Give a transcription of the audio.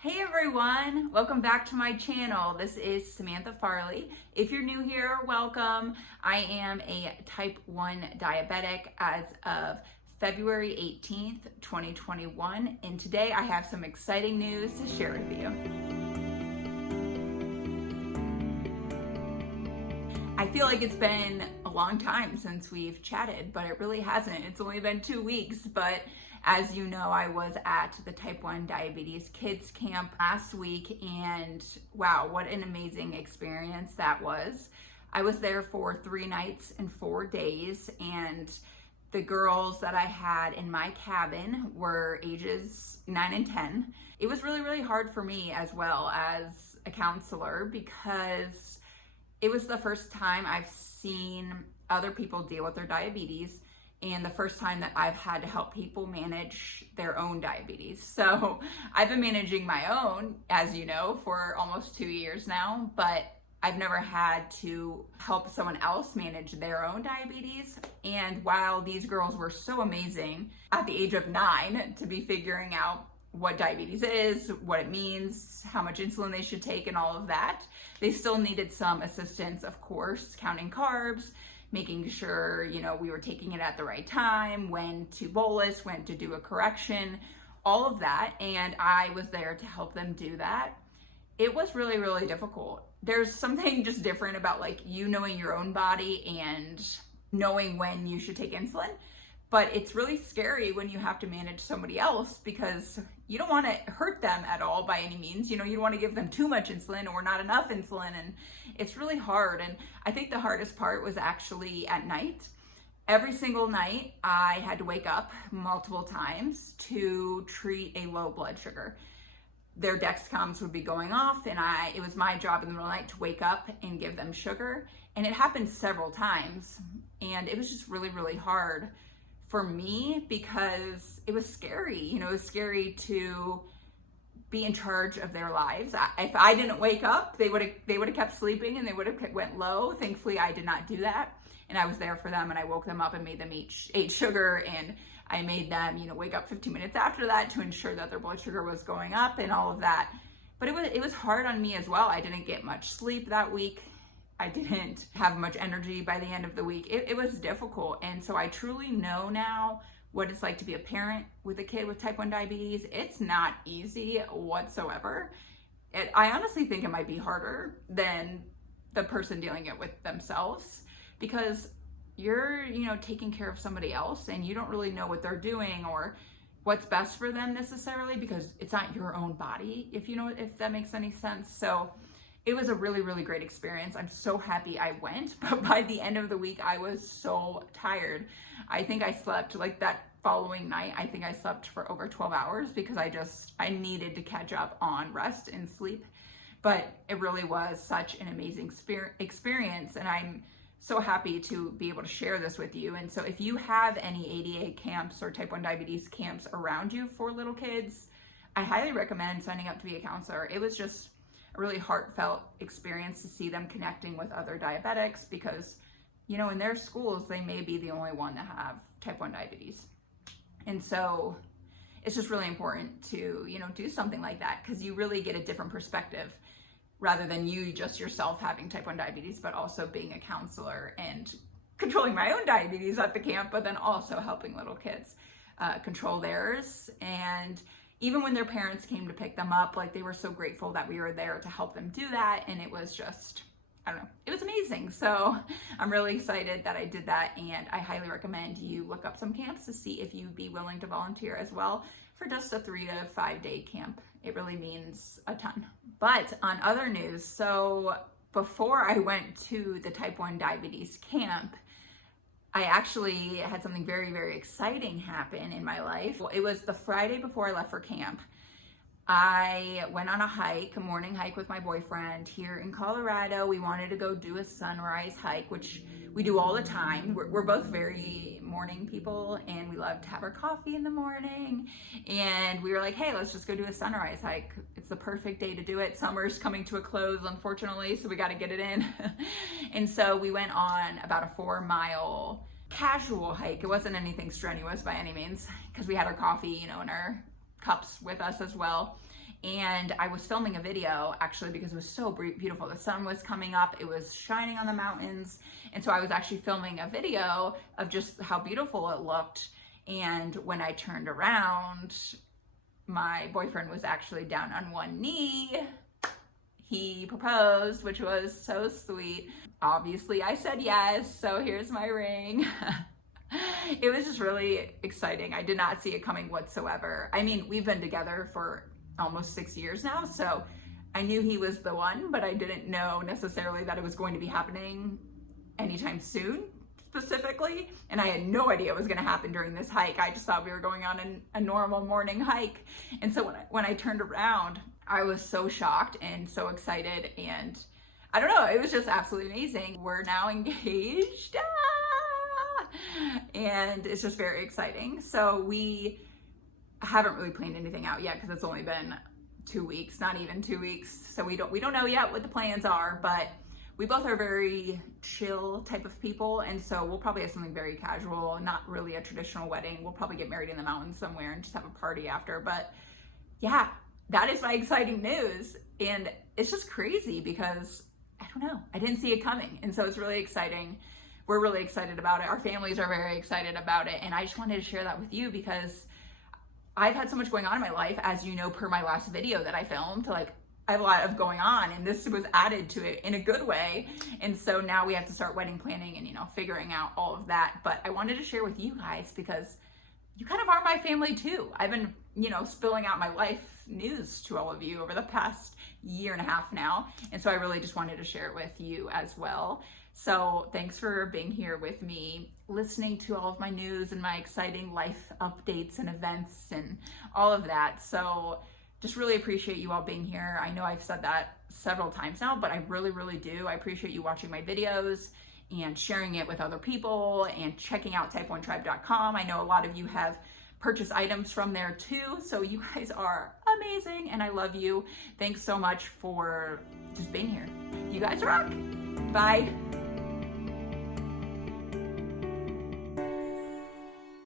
Hey everyone, welcome back to my channel. This is Samantha Farley. If you're new here, welcome. I am a type 1 diabetic as of February 18th, 2021, and today I have some exciting news to share with you. I feel like it's been a long time since we've chatted, but it really hasn't. It's only been 2 weeks, but as you know, I was at the Type 1 Diabetes Kids Camp last week, and wow, what an amazing experience that was. I was there for 3 nights and 4 days, and the girls that I had in my cabin were ages 9 and 10. It was really, really hard for me as well as a counselor because it was the first time I've seen other people deal with their diabetes and the first time that I've had to help people manage their own diabetes. So I've been managing my own, as you know, for almost 2 years now, but I've never had to help someone else manage their own diabetes. And while these girls were so amazing at the age of 9 to be figuring out what diabetes is, what it means, how much insulin they should take, and all of that, they still needed some assistance, of course, counting carbs, making sure, we were taking it at the right time, when to bolus, when to do a correction, all of that. And I was there to help them do that. It was really, really difficult. There's something just different about knowing your own body and knowing when you should take insulin. But it's really scary when you have to manage somebody else because you don't want to hurt them at all by any means. You don't want to give them too much insulin or not enough insulin. And it's really hard. And I think the hardest part was actually at night. Every single night I had to wake up multiple times to treat a low blood sugar. Their Dexcoms would be going off and it was my job in the middle of the night to wake up and give them sugar. And it happened several times. And it was just really, really hard for me because it was scary. It was scary to be in charge of their lives. If I didn't wake up, they would have kept sleeping and they would have went low. Thankfully, I did not do that. And I was there for them and I woke them up and made them eat sugar, and I made them, wake up 15 minutes after that to ensure that their blood sugar was going up and all of that. But it was hard on me as well. I didn't get much sleep that week. I didn't have much energy by the end of the week. It was difficult. And so I truly know now what it's like to be a parent with a kid with type 1 diabetes. It's not easy whatsoever. I honestly think it might be harder than the person dealing it with themselves because you're, taking care of somebody else and you don't really know what they're doing or what's best for them necessarily because it's not your own body, if that makes any sense. So it was a really, really great experience. I'm so happy I went, but by the end of the week, I was so tired. I think I slept that following night. I think I slept for over 12 hours because I needed to catch up on rest and sleep. But it really was such an amazing experience. And I'm so happy to be able to share this with you. And so if you have any ADA camps or type 1 diabetes camps around you for little kids, I highly recommend signing up to be a counselor. It was just a really heartfelt experience to see them connecting with other diabetics because, in their schools, they may be the only one that have type 1 diabetes. And so it's just really important to, do something like that because you really get a different perspective rather than you just yourself having type 1 diabetes, but also being a counselor and controlling my own diabetes at the camp, but then also helping little kids control theirs. And even when their parents came to pick them up, they were so grateful that we were there to help them do that. And it was just, it was amazing. So I'm really excited that I did that. And I highly recommend you look up some camps to see if you'd be willing to volunteer as well for just a 3 to 5 day camp. It really means a ton. But on other news, so before I went to the type 1 diabetes camp, I actually had something very, very exciting happen in my life. It was the Friday before I left for camp. I went on a morning hike with my boyfriend here in Colorado. We wanted to go do a sunrise hike, which we do all the time. We're both very morning people and we love to have our coffee in the morning. And we were like, hey, let's just go do a sunrise hike. It's the perfect day to do it. Summer's coming to a close, unfortunately, so we got to get it in. And so we went on about a 4-mile casual hike. It wasn't anything strenuous by any means because we had our coffee, and our cups with us as well. and I was filming a video actually because it was so beautiful. The sun was coming up, it was shining on the mountains, and so I was actually filming a video of just how beautiful it looked. And when I turned around, my boyfriend was actually down on one knee. He proposed, which was so sweet. Obviously I said yes, so here's my ring. It was just really exciting. I did not see it coming whatsoever. I mean, we've been together for almost 6 years now, so I knew he was the one, but I didn't know necessarily that it was going to be happening anytime soon, specifically. And I had no idea it was going to happen during this hike. I just thought we were going on a normal morning hike. And so when I turned around, I was so shocked and so excited, and I don't know, it was just absolutely amazing. We're now engaged, and it's just very exciting. So we haven't really planned anything out yet because it's only been 2 weeks, not even 2 weeks. So we don't know yet what the plans are, but we both are very chill type of people, and so we'll probably have something very casual, not really a traditional wedding. We'll probably get married in the mountains somewhere and just have a party after. But yeah, that is my exciting news. And it's just crazy because I don't know, I didn't see it coming. And so it's really exciting. We're really excited about it. Our families are very excited about it. And I just wanted to share that with you because I've had so much going on in my life, as you know, per my last video that I filmed. Like, I have a lot of going on, and this was added to it in a good way. And so now we have to start wedding planning and, you know, figuring out all of that. But I wanted to share with you guys because you kind of are my family too. I've been, you know, spilling out my life news to all of you over the past year and a half now. And so I really just wanted to share it with you as well. So thanks for being here with me, listening to all of my news and my exciting life updates and events and all of that. So just really appreciate you all being here. I know I've said that several times now, but I really, really do. I appreciate you watching my videos and sharing it with other people and checking out type1tribe.com. I know a lot of you have purchased items from there too. So you guys are amazing and I love you. Thanks so much for just being here. You guys rock. Bye.